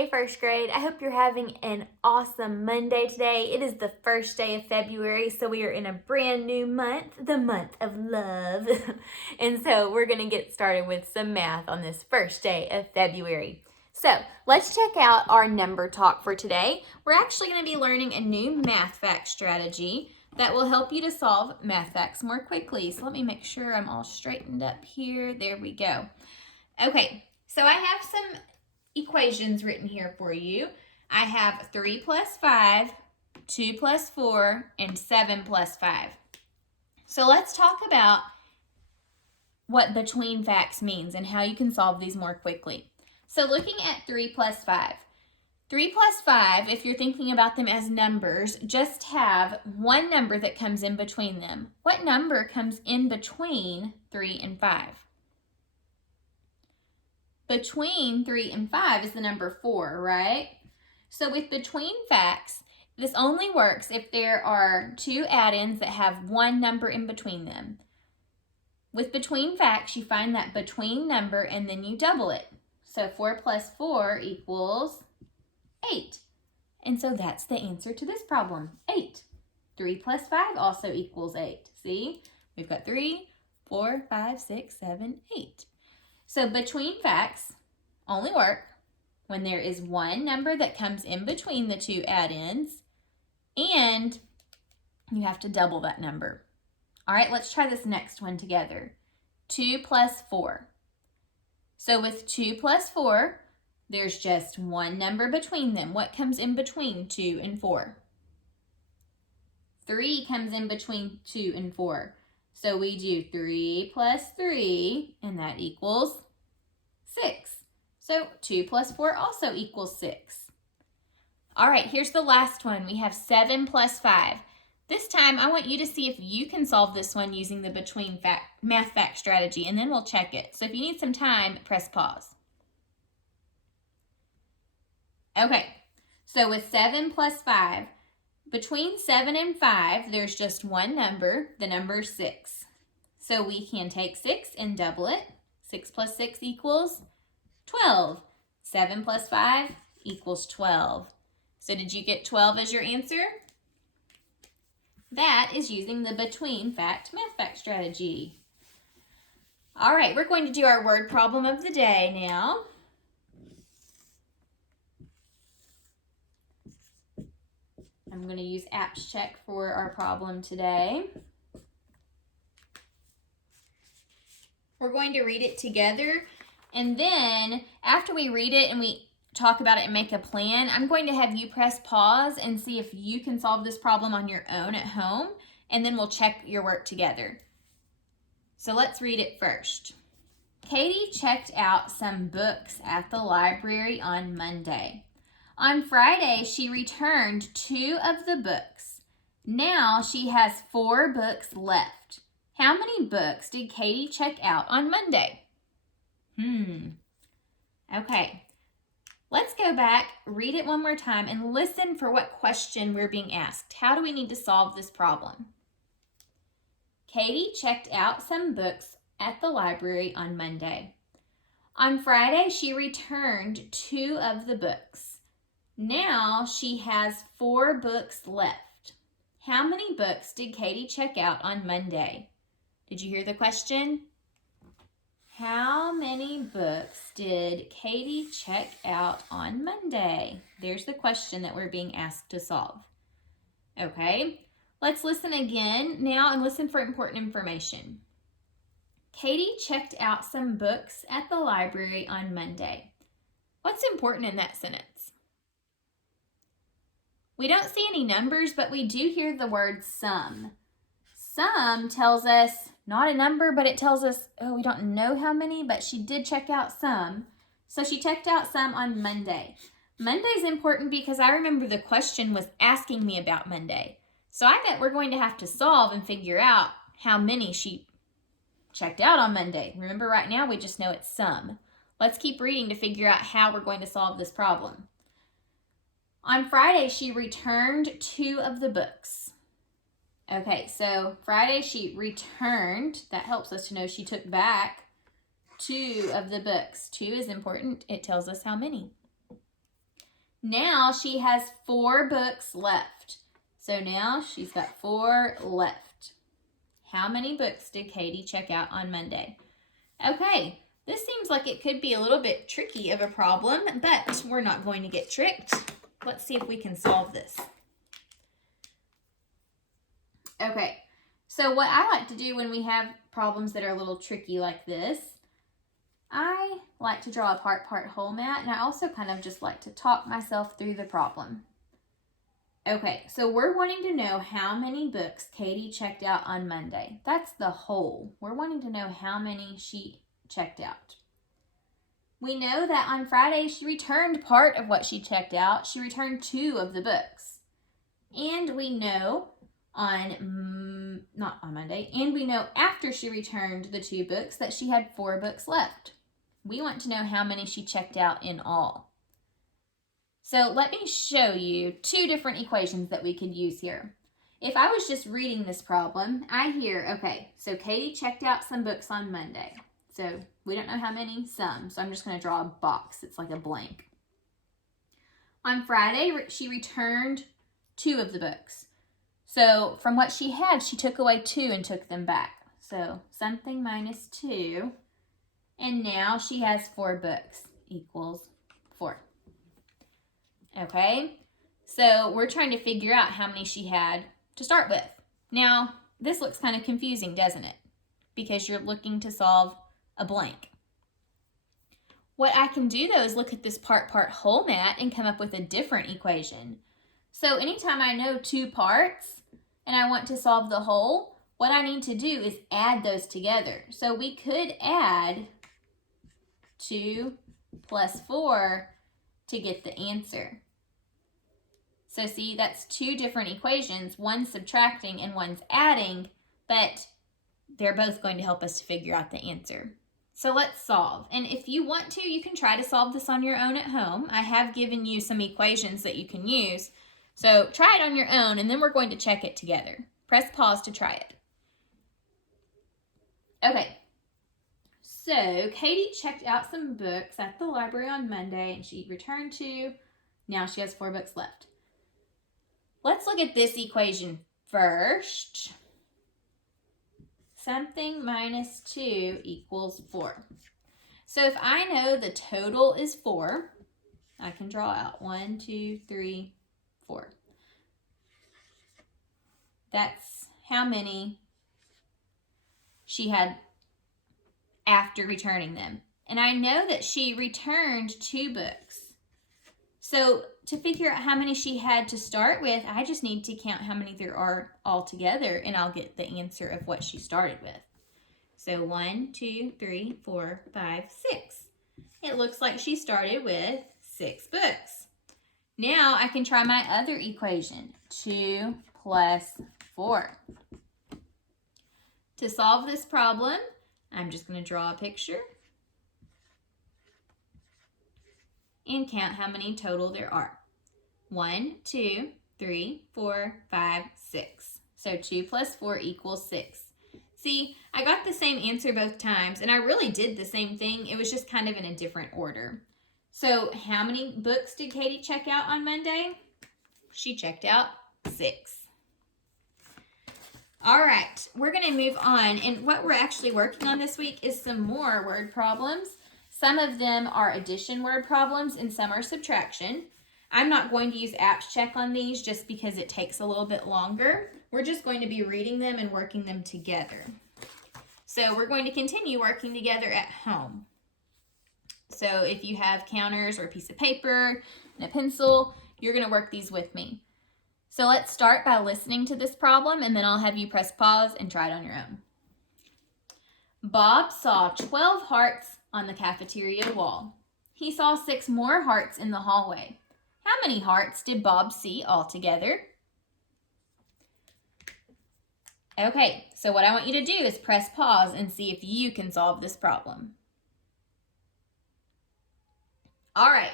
Hey first grade, I hope you're having an awesome Monday today. It is the first day of February, so we are in a brand new month, the month of love. And so we're going to get started with some math on this first day of February. So let's check out our number talk for today. We're actually going to be learning a new math fact strategy that will help you to solve math facts more quickly. So let me make sure I'm all straightened up here. There we go. Okay, so I have some equations written here for you. I have 3 plus 5, 2 plus 4, and 7 plus 5. So let's talk about what between facts means and how you can solve these more quickly. So looking at 3 plus 5. 3 plus 5, if you're thinking about them as numbers, just have one number that comes in between them. What number comes in between 3 and 5? Between 3 and 5 is the number 4, right? So with between facts, this only works if there are two add-ins that have one number in between them. With between facts, you find that between number and then you double it. So 4 plus 4 equals 8. And so that's the answer to this problem, 8. 3 plus 5 also equals 8. See? We've got 3, 4, 5, 6, 7, 8. So between facts only work when there is one number that comes in between the two add-ins and you have to double that number. All right, let's try this next one together. 2 plus 4. So with 2 plus 4, there's just one number between them. What comes in between 2 and 4? 3 comes in between 2 and 4. So we do 3 plus 3, and that equals 6. So 2 plus 4 also equals 6. All right, here's the last one. We have 7 plus 5. This time, I want you to see if you can solve this one using the between math fact strategy, and then we'll check it. So if you need some time, press pause. Okay, so with 7 plus 5, between 7 and 5, there's just one number, the number 6. So we can take 6 and double it. 6 plus 6 equals 12. 7 plus 5 equals 12. So did you get 12 as your answer? That is using the between fact math fact strategy. All right, we're going to do our word problem of the day now. I'm going to use Apps Check for our problem today. We're going to read it together, and then after we read it and we talk about it and make a plan, I'm going to have you press pause and see if you can solve this problem on your own at home, and then we'll check your work together. So let's read it first. Katie checked out some books at the library on Monday. On Friday, she returned 2 of the books. Now she has 4 books left. How many books did Katie check out on Monday? Okay. Let's go back, read it one more time, and listen for what question we're being asked. How do we need to solve this problem? Katie checked out some books at the library on Monday. On Friday, she returned 2 of the books. Now she has 4 books left. How many books did Katie check out on Monday? Did you hear the question? How many books did Katie check out on Monday? There's the question that we're being asked to solve. Okay, let's listen again now and listen for important information. Katie checked out some books at the library on Monday. What's important in that sentence? We don't see any numbers, but we do hear the word some. Some tells us not a number, but it tells us, oh, we don't know how many, but she did check out some. So she checked out some on Monday. Monday's important because I remember the question was asking me about Monday. So I bet we're going to have to solve and figure out how many she checked out on Monday. Remember, right now we just know it's some. Let's keep reading to figure out how we're going to solve this problem. On Friday, she returned 2 of the books. Okay, so Friday she returned. That helps us to know she took back 2 of the books. 2 is important. It tells us how many. Now she has 4 books left. So now she's got 4 left. How many books did Katie check out on Monday? Okay, this seems like it could be a little bit tricky of a problem, but we're not going to get tricked. Let's see if we can solve this. Okay, so what I like to do when we have problems that are a little tricky like this, I like to draw a part whole mat, and I also kind of just like to talk myself through the problem. Okay, so we're wanting to know how many books Katie checked out on Monday. That's the whole. We're wanting to know how many she checked out. We know that on Friday she returned part of what she checked out. She returned 2 of the books. And we know not on Monday, and we know after she returned the 2 books that she had 4 books left. We want to know how many she checked out in all. So let me show you 2 different equations that we could use here. If I was just reading this problem, I hear, okay, so Katie checked out some books on Monday. So we don't know how many, some. So I'm just going to draw a box. It's like a blank. On Friday, she returned 2 of the books. So from what she had, she took away 2 and took them back. So something minus 2. And now she has 4 books equals 4. Okay, so we're trying to figure out how many she had to start with. Now, this looks kind of confusing, doesn't it? Because you're looking to solve a blank. What I can do, though, is look at this part whole mat and come up with a different equation. So anytime I know 2 parts and I want to solve the whole, what I need to do is add those together. So we could add 2 plus 4 to get the answer. So see, that's 2 different equations, one's subtracting and one's adding, but they're both going to help us to figure out the answer. So let's solve. And if you want to, you can try to solve this on your own at home. I have given you some equations that you can use. So try it on your own, and then we're going to check it together. Press pause to try it. Okay. So Katie checked out some books at the library on Monday, and she returned 2. Now she has 4 books left. Let's look at this equation first. Something minus 2 equals 4. So if I know the total is 4, I can draw out 1, 2, 3, 4. That's how many she had after returning them. And I know that she returned 2 books. So to figure out how many she had to start with, I just need to count how many there are all together, and I'll get the answer of what she started with. So 1, 2, 3, 4, 5, 6. It looks like she started with 6 books. Now I can try my other equation, 2 plus 4. To solve this problem, I'm just going to draw a picture and count how many total there are. 1, 2, 3, 4, 5, 6. So 2 plus 4 equals 6. See, I got the same answer both times, and I really did the same thing. It was just kind of in a different order. So how many books did Katie check out on Monday? She checked out 6. All right, we're going to move on. And what we're actually working on this week is some more word problems. Some of them are addition word problems and some are subtraction. I'm not going to use apps check on these just because it takes a little bit longer. We're just going to be reading them and working them together. So we're going to continue working together at home. So if you have counters or a piece of paper and a pencil, you're going to work these with me. So let's start by listening to this problem, and then I'll have you press pause and try it on your own. Bob saw 12 hearts on the cafeteria wall. He saw 6 more hearts in the hallway. How many hearts did Bob see altogether? Okay, so what I want you to do is press pause and see if you can solve this problem. All right,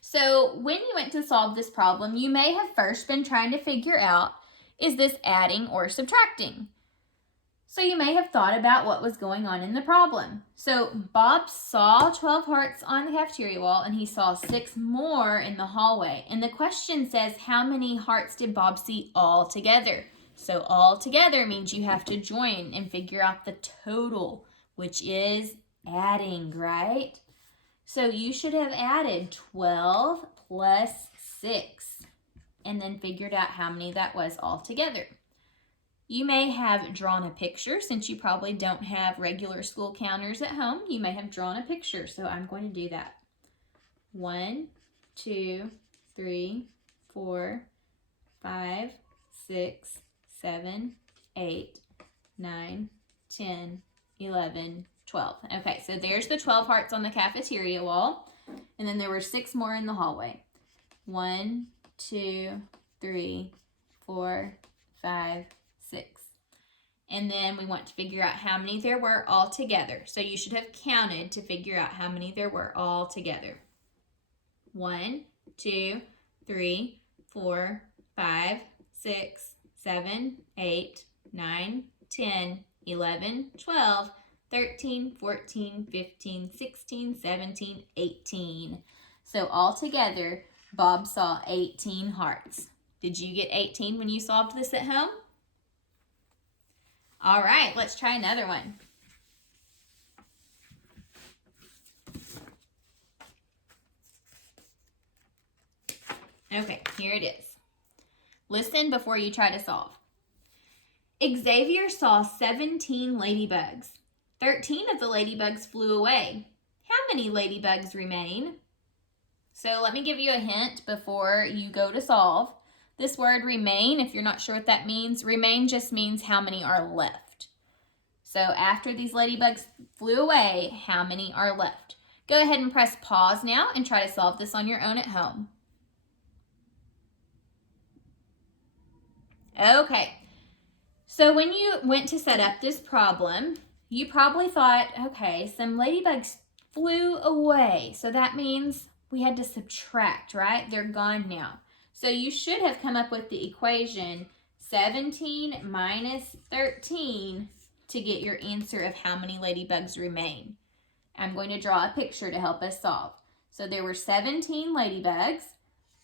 so when you went to solve this problem, you may have first been trying to figure out, is this adding or subtracting? So you may have thought about what was going on in the problem. So Bob saw 12 hearts on the cafeteria wall and he saw 6 more in the hallway. And the question says, how many hearts did Bob see all together? So all together means you have to join and figure out the total, which is adding, right? So you should have added 12 plus 6 and then figured out how many that was all together. You may have drawn a picture since you probably don't have regular school counters at home. You may have drawn a picture, so I'm going to do that. 1, 2, 3, 4, 5, 6, 7, 8, 9, 10, 11, 12. Okay, so there's the 12 hearts on the cafeteria wall, and then there were 6 more in the hallway. 1, 2, 3, 4, 5, 6. And then we want to figure out how many there were all together. So you should have counted to figure out how many there were all together. 1, 2, 3, 4, 5, 6, 7, 8, 9, 10, 11, 12, 13, 14, 15, 16, 17, 18. So all together, Bob saw 18 hearts. Did you get 18 when you solved this at home? All right, let's try another one. Okay, here it is. Listen before you try to solve. Xavier saw 17 ladybugs. 13 of the ladybugs flew away. How many ladybugs remain? So let me give you a hint before you go to solve. This word remain, if you're not sure what that means, remain just means how many are left. So after these ladybugs flew away, how many are left? Go ahead and press pause now and try to solve this on your own at home. Okay, so when you went to set up this problem, you probably thought, okay, some ladybugs flew away. So that means we had to subtract, right? They're gone now. So you should have come up with the equation 17 minus 13 to get your answer of how many ladybugs remain. I'm going to draw a picture to help us solve. So there were 17 ladybugs.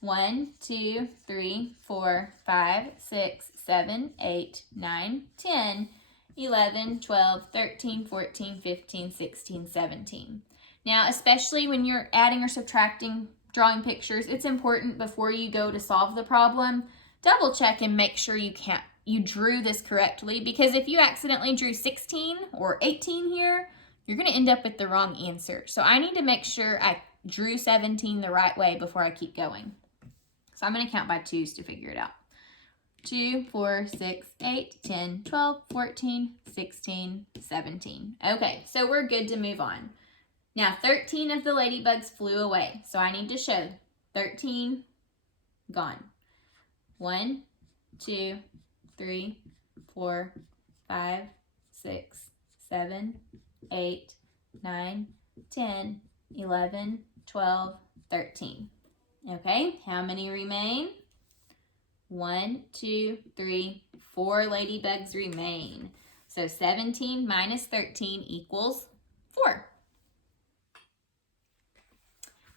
1, 2, 3, 4, 5, 6, 7, 8, 9, 10, 11, 12, 13, 14, 15, 16, 17. Now, especially when you're adding or subtracting, drawing pictures, it's important before you go to solve the problem, double check and make sure you drew this correctly, because if you accidentally drew 16 or 18 here, you're going to end up with the wrong answer. So I need to make sure I drew 17 the right way before I keep going. So I'm going to count by 2s to figure it out. 2, 4, 6, 8, 10, 12, 14, 16, 17. Okay, so we're good to move on. Now 13 of the ladybugs flew away. So I need to show 13 gone. 1, 2, 3, 4, 5, 6, 7, 8, 9, 10, 11, 12, 13. Okay, how many remain? 1, 2, 3, 4 ladybugs remain. So 17 minus 13 equals 4.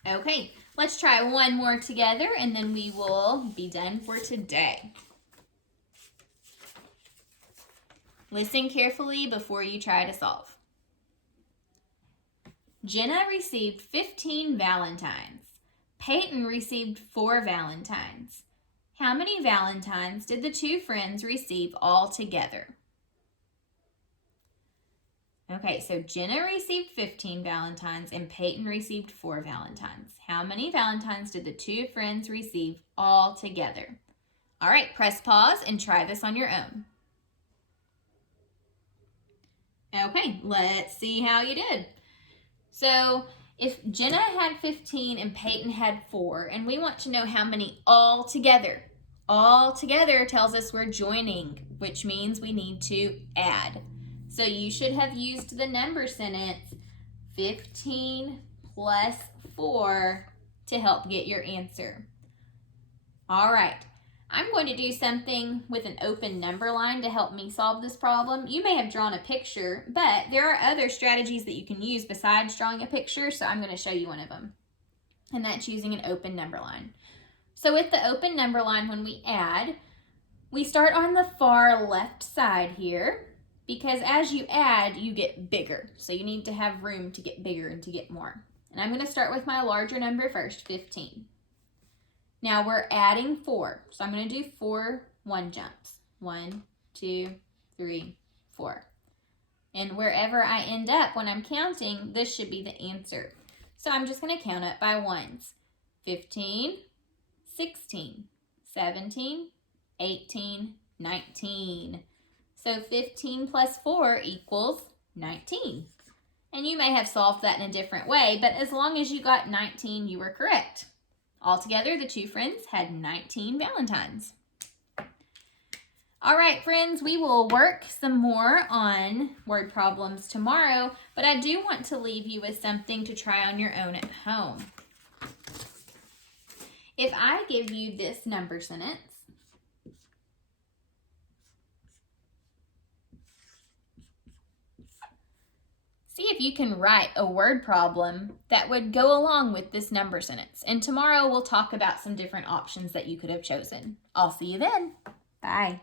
Okay, let's try one more together and then we will be done for today. Listen carefully before you try to solve. Jenna received 15 valentines. Peyton received 4 valentines. How many valentines did the 2 friends receive all together? Okay, so Jenna received 15 valentines and Peyton received 4 valentines. How many valentines did the 2 friends receive all together? All right, press pause and try this on your own. Okay, let's see how you did. So if Jenna had 15 and Peyton had 4, and we want to know how many all together. All together tells us we're joining, which means we need to add. So you should have used the number sentence 15 plus 4 to help get your answer. All right, I'm going to do something with an open number line to help me solve this problem. You may have drawn a picture, but there are other strategies that you can use besides drawing a picture, so I'm going to show you one of them. And that's using an open number line. So with the open number line, when we add, we start on the far left side here, because as you add, you get bigger. So you need to have room to get bigger and to get more. And I'm going to start with my larger number first, 15. Now we're adding 4. So I'm going to do 4 one jumps. 1, 2, 3, 4. And wherever I end up when I'm counting, this should be the answer. So I'm just going to count up by ones. 15, 16, 17, 18, 19. So 15 plus 4 equals 19. And you may have solved that in a different way, but as long as you got 19, you were correct. Altogether, the two friends had 19 Valentines. All right, friends, we will work some more on word problems tomorrow, but I do want to leave you with something to try on your own at home. If I give you this number sentence, see if you can write a word problem that would go along with this number sentence. And tomorrow we'll talk about some different options that you could have chosen. I'll see you then. Bye.